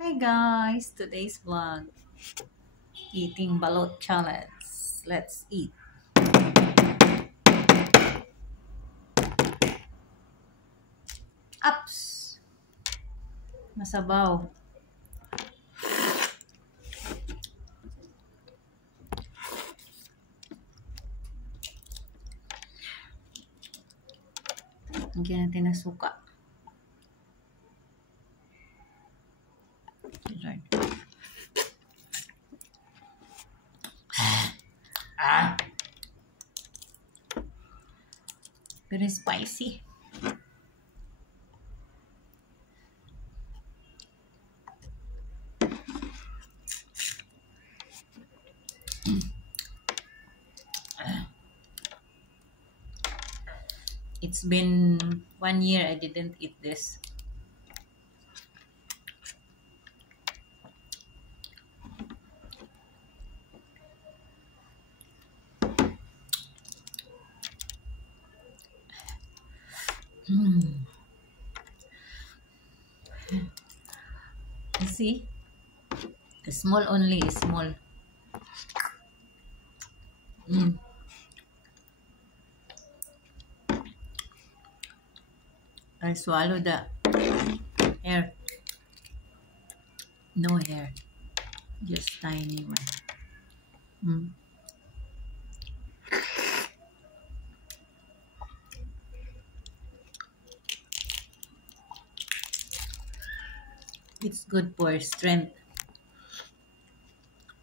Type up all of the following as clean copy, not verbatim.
Hi guys, today's vlog, eating balot challenge. Let's eat. Ups! Masabaw. Lagyan natin ng suka. Very spicy. It's been 1 year I didn't eat this. You see? The small only is small. I swallow the hair. No hair. Just tiny one. It's good for strength.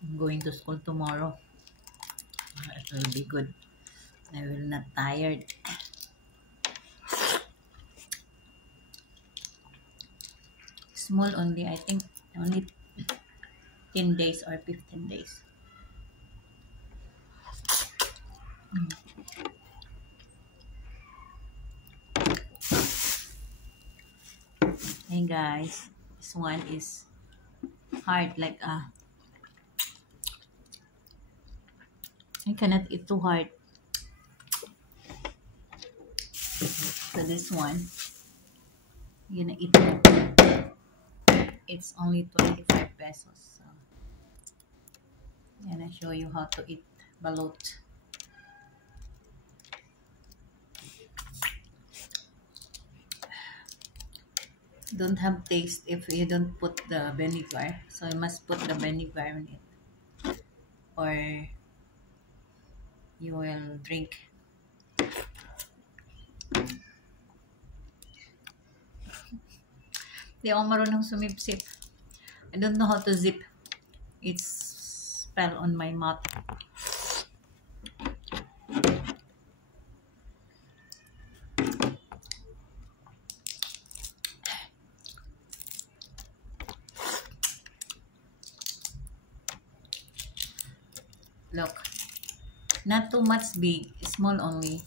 I'm going to school tomorrow. It will be good. I will not tired. Small only, I think only 10 days or 15 days. Hey guys, this one is hard like I cannot eat too hard. So this one, you're gonna eat more. It's only 25 pesos. So I'm gonna show you how to eat balot. Don't have taste if you don't put the vinegar. So you must put the vinegar in it, or you will drink. Di ako marunong sumipsip. I don't know how to zip. It's fell on my mouth. Look, not too much big, small only.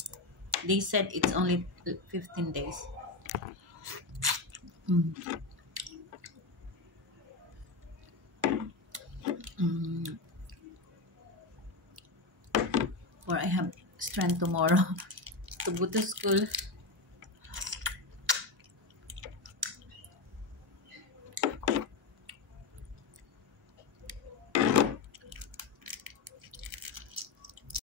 They said it's only 15 days. Or I have strength tomorrow to go to school.